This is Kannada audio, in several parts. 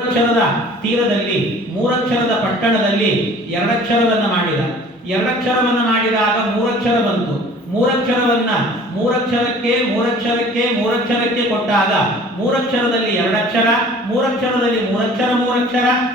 ಅಕ್ಷರದ ತೀರದಲ್ಲಿ ಮೂರಕ್ಷರದ ಪಟ್ಟಣದಲ್ಲಿ ಎರಡಕ್ಷರವನ್ನ ಮಾಡಿದ. ಎರಡಕ್ಷರವನ್ನ ಮಾಡಿದಾಗ ಮೂರಕ್ಷರ ಬಂತು. ಮೂರಕ್ಷರಕ್ಕೆ ಕೊಟ್ಟಾಗ ಮೂರಕ್ಷರದಲ್ಲಿ ಎರಡಕ್ಷರ, ಮೂರಕ್ಷರದಲ್ಲಿ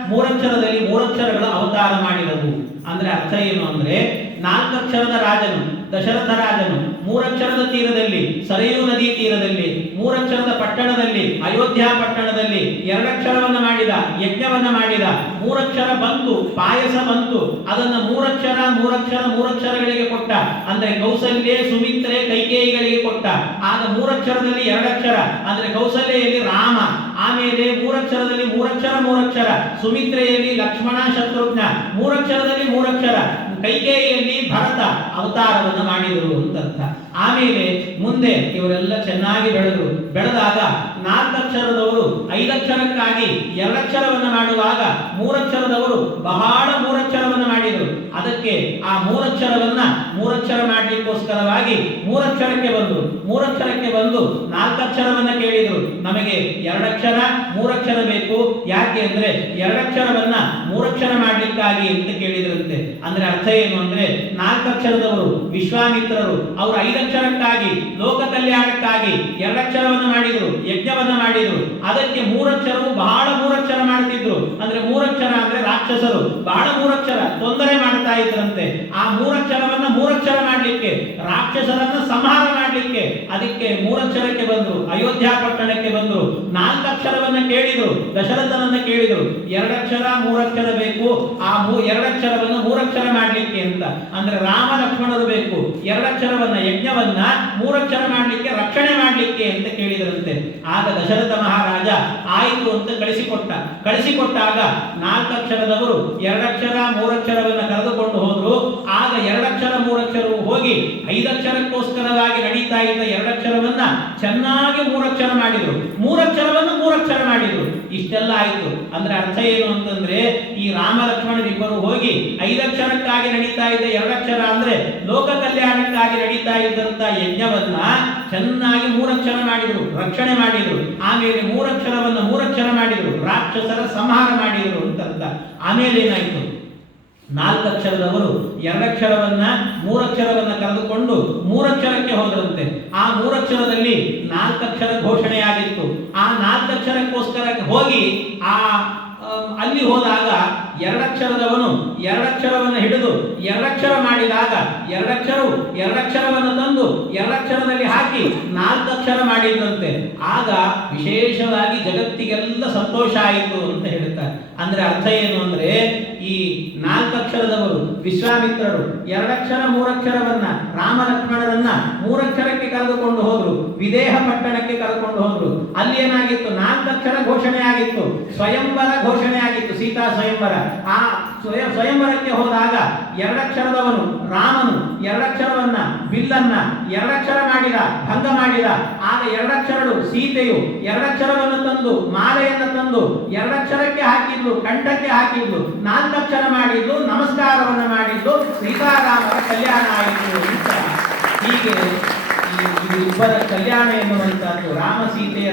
ಮೂರಕ್ಷರದಲ್ಲಿ ಮೂರಕ್ಷರಗಳ ಅವತಾರ ಮಾಡಿದವು. ಅಂದ್ರೆ ಅರ್ಥ ಏನು ಅಂದ್ರೆ, ನಾಲ್ಕಕ್ಷರದ ರಾಜನು ದಶರಥ ರಾಜನು ಮೂರಕ್ಷರದ ತೀರದಲ್ಲಿ ಸರಯೂ ನದಿ ತೀರದಲ್ಲಿ ಮೂರಕ್ಷರದ ಪಟ್ಟಣದಲ್ಲಿ ಅಯೋಧ್ಯ ಪಟ್ಟಣದಲ್ಲಿ ಎರಡಕ್ಷರವನ್ನ ಮಾಡಿದ, ಯಜ್ಞವನ್ನ ಮಾಡಿದ. ಮೂರಕ್ಷರ ಬಂತು, ಪಾಯಸ ಬಂತು. ಅದನ್ನ ಮೂರಕ್ಷರಗಳಿಗೆ ಕೊಟ್ಟ. ಅಂದ್ರೆ ಕೌಸಲ್ಯೆ, ಸುಮಿತ್ರೆ, ಕೈಕೇಯಿಗಳಿಗೆ ಕೊಟ್ಟ. ಆಗ ಮೂರಕ್ಷರದಲ್ಲಿ ಎರಡಕ್ಷರ ಅಂದ್ರೆ ಕೌಸಲ್ಯಲ್ಲಿ ರಾಮ, ಆಮೇಲೆ ಮೂರಕ್ಷರದಲ್ಲಿ ಮೂರಕ್ಷರ, ಸುಮಿತ್ರೆಯಲ್ಲಿ ಲಕ್ಷ್ಮಣ, ಶತ್ರುಘ್ನ, ಮೂರಕ್ಷರದಲ್ಲಿ ಮೂರಕ್ಷರ, ಕೈಕೇಯಿಯಲ್ಲಿ ಭರತ ಅವತಾರವನ್ನು ಮಾಡಿದರು ಅಂತರ್ಥ. ಆಮೇಲೆ ಮುಂದೆ ಇವರೆಲ್ಲ ಚೆನ್ನಾಗಿ ಬೆಳೆದಾಗ ನಾಲ್ಕಕ್ಷರದವರು ಐದಕ್ಷರಕ್ಕಾಗಿ ಎರಡಕ್ಷರವನ್ನು ಮಾಡುವಾಗ ಮೂರಕ್ಷರದವರು ಬಹಳ ಮೂರಕ್ಷರವನ್ನು ಮಾಡಿದರು. ಅದಕ್ಕೆ ಆ ಮೂರಕ್ಷರ ಮಾಡಲಿಕ್ಕೋಸ್ಕರವಾಗಿ ಮೂರಕ್ಷರಕ್ಕೆ ಬಂದು ನಾಲ್ಕಕ್ಷರವನ್ನ ಕೇಳಿದರು. ನಮಗೆ ಎರಡಕ್ಷರ ಮೂರಕ್ಷರ ಬೇಕು, ಯಾಕೆ ಅಂದ್ರೆ ಎರಡಕ್ಷರವನ್ನ ಮೂರಕ್ಷರ ಮಾಡ್ಲಿಕ್ಕಾಗಿ ಅಂತ ಕೇಳಿದ್ರಂತೆ. ಅಂದ್ರೆ ಅರ್ಥ ಏನು ಅಂದ್ರೆ, ನಾಲ್ಕಕ್ಷರದವರು ವಿಶ್ವಾಮಿತ್ರರು ಅವರು ಐದಕ್ಷರಕ್ಕಾಗಿ ಲೋಕ ಕಲ್ಯಾಣಕ್ಕಾಗಿ ಎರಡಕ್ಷರವನ್ನು ಮಾಡಿದ್ರು, ಯಜ್ಞವನ್ನ ಮಾಡಿದ್ರು. ಅದಕ್ಕೆ ಮೂರಕ್ಷರವು ಬಹಳ ಮೂರಕ್ಷರ ಮಾಡ್ತಿದ್ರು. ಅಂದ್ರೆ ಮೂರಕ್ಷರ ಅಂದ್ರೆ ರಾಕ್ಷಸರು ಬಹಳ ಮೂರಕ್ಷರ ತೊಂದರೆ ಮಾಡ್ತಾ ಇದ್ರಂತೆ. ಆ ಮೂರಕ್ಷರವನ್ನ ಮೂರಕ್ಷರ ಮಾಡ್ಲಿಕ್ಕೆ, ರಾಕ್ಷಸರನ್ನ ಸಂಹಾರ ಮಾಡ್ಲಿಕ್ಕೆ ಅದಕ್ಕೆ ಮೂರಕ್ಷರಕ್ಕೆ ಬಂದ್ರು, ಅಯೋಧ್ಯ ಪಟ್ಟಣಕ್ಕೆ ಬಂದ್ರು. ನಾಲ್ಕಕ್ಷರವನ್ನ ಕೇಳಿದ್ರು, ದಶರಥನನ್ನ ಕೇಳಿದ್ರು, ಎರಡಕ್ಷರ ಮೂರಕ್ಷರ ಬೇಕು, ಆ ಎರಡಕ್ಷರವನ್ನು ಮೂರಕ್ಷರ ಮಾಡ್ಲಿಕ್ಕೆ ಅಂತ. ಅಂದ್ರೆ ರಾಮ ಲಕ್ಷ್ಮಣರು ಬೇಕು, ಎರಡಕ್ಷರವನ್ನ ಯಜ್ಞವನ್ನ ಮೂರಕ್ಷರ ಮಾಡ್ಲಿಕ್ಕೆ, ರಕ್ಷಣೆ ಮಾಡ್ಲಿಕ್ಕೆ ಅಂತ ಕೇಳಿದ್ರಂತೆ. ಆಗ ದಶರಥ ಮಹಾರಾಜ ಆಯಿತು ಅಂತ ಕಳಿಸಿಕೊಟ್ಟಾಗ ನಾಲ್ಕಕ್ಷರದವರು ಎರಡಕ್ಷರ ಮೂರಕ್ಷರವನ್ನ ಕರೆದುಕೊಂಡು ಹೋದ್ರು. ಆಗ ಎರಡಕ್ಷರ ಮೂರಕ್ಷರವು ಹೋಗಿ ಐದಕ್ಷರಕ್ಕೋಸ್ಕರವಾಗಿ ನಡೀತಾ ಇದ್ದ ಎರಡಕ್ಷರವನ್ನ ಚೆನ್ನಾಗಿ ಮೂರಕ್ಷರ ಮಾಡಿದ್ರು, ಮೂರಕ್ಷರ ಮಾಡಿದ್ರು. ಇಷ್ಟೆಲ್ಲ ಆಯ್ತು. ಅಂದ್ರೆ ಅರ್ಥ ಏನು ಅಂತಂದ್ರೆ, ಈ ರಾಮ ಲಕ್ಷ್ಮಣರಿಬ್ಬರು ಹೋಗಿ ಐದಕ್ಷರಕ್ಕಾಗಿ ನಡೀತಾ ಇದ್ದ ಎರಡಕ್ಷರ ಅಂದ್ರೆ ಲೋಕ ಕಲ್ಯಾಣಕ್ಕಾಗಿ ನಡೀತಾ ಇದ್ದಂತ ಯಜ್ಞವನ್ನ ಚೆನ್ನಾಗಿ ಮೂರಕ್ಷರ ಮಾಡಿದ್ರು, ರಕ್ಷಣೆ ಮಾಡಿದ್ರು. ಆಮೇಲೆ ಮೂರಕ್ಷರವನ್ನ ಮೂರಕ್ಷರ ಮಾಡಿದ್ರು, ರಾಕ್ಷಸರ ಸಂಹಾರ ಮಾಡಿದ್ರು ಅಂತ. ಆಮೇಲೆ ಏನಾಯ್ತು, ನಾಲ್ಕಕ್ಷರದವರು ಎರಡಕ್ಷರವನ್ನ ಮೂರಕ್ಷರವನ್ನ ಕರೆದುಕೊಂಡು ಮೂರಕ್ಷರಕ್ಕೆ ಹೋದ್ರಂತೆ. ಆ ಮೂರಕ್ಷರದಲ್ಲಿ ನಾಲ್ಕಕ್ಷರ ಘೋಷಣೆಯಾಗಿತ್ತು. ಆ ನಾಲ್ಕಕ್ಷರಕ್ಕೋಸ್ಕರ ಹೋಗಿ ಅಲ್ಲಿ ಹೋದಾಗ ಎರಡಕ್ಷರದವನು ಎರಡಕ್ಷರವನ್ನು ಹಿಡಿದು ಎರಡಕ್ಷರ ಮಾಡಿದಾಗ ಎರಡಕ್ಷರವನ್ನು ತಂದು ಎರಡಕ್ಷರದಲ್ಲಿ ಹಾಕಿ ನಾಲ್ಕಕ್ಷರ ಮಾಡಿದಂತೆ. ಆಗ ವಿಶೇಷವಾಗಿ ಜಗತ್ತಿಗೆಲ್ಲ ಸಂತೋಷ ಆಯಿತು ಅಂತ ಹೇಳ್ತಾರೆ. ಅಂದ್ರೆ ಅರ್ಥ ಏನು ಅಂದ್ರೆ, ಈ ನಾಲ್ಕಕ್ಷರದವರು ವಿಶ್ವಾಮಿತ್ರರು ಎರಡಕ್ಷರ ಮೂರಕ್ಷರವನ್ನ ರಾಮ ಲಕ್ಷ್ಮಣರನ್ನ ಮೂರಕ್ಷರಕ್ಕೆ ಕರೆದುಕೊಂಡು ಹೋದ್ರು, ವಿದೇಹ ಪಟ್ಟಣಕ್ಕೆ ಕರೆದುಕೊಂಡು ಹೋದ್ರು. ಅಲ್ಲಿ ಏನಾಗಿತ್ತು, ನಾಲ್ಕಕ್ಷರ ಘೋಷಣೆ ಆಗಿತ್ತು, ಸ್ವಯಂವರ ಘೋಷಣೆ ಆಗಿತ್ತು, ಸೀತಾ ಸ್ವಯಂವರ. ಆ ಸ್ವಯಂವರಕ್ಕೆ ಹೋದಾಗ ಎರಡಕ್ಷರದವನು ರಾಮನು ಎರಡಕ್ಷರವನ್ನ ಬಿಲ್ಲನ್ನ ಎರಡಕ್ಷರ ಮಾಡಿದ, ಭಂಗ ಮಾಡಿದ. ಆಗ ಎರಡಕ್ಷರಳು ಸೀತೆಯು ಎರಡಕ್ಷರವನ್ನು ತಂದು ಮಾಲೆಯನ್ನು ತಂದು ಎರಡಕ್ಷರಕ್ಕೆ ಹಾಕಿದ್ಲು, ಕಂಠಕ್ಕೆ ಹಾಕಿದ್ಲು, ನಾಲ್ಕಕ್ಷರ ಮಾಡಿದ್ಲು, ನಮಸ್ಕಾರವನ್ನು ಮಾಡಿದ್ಲು, ಸೀತಾರಾಮರ ಕಲ್ಯಾಣ ಆಯಿತು ಅಂತ. ಹೀಗೆ ಈ ಇಬ್ಬರ ಕಲ್ಯಾಣ ಎನ್ನುವಂತಹದ್ದು ರಾಮ ಸೀತೆಯರ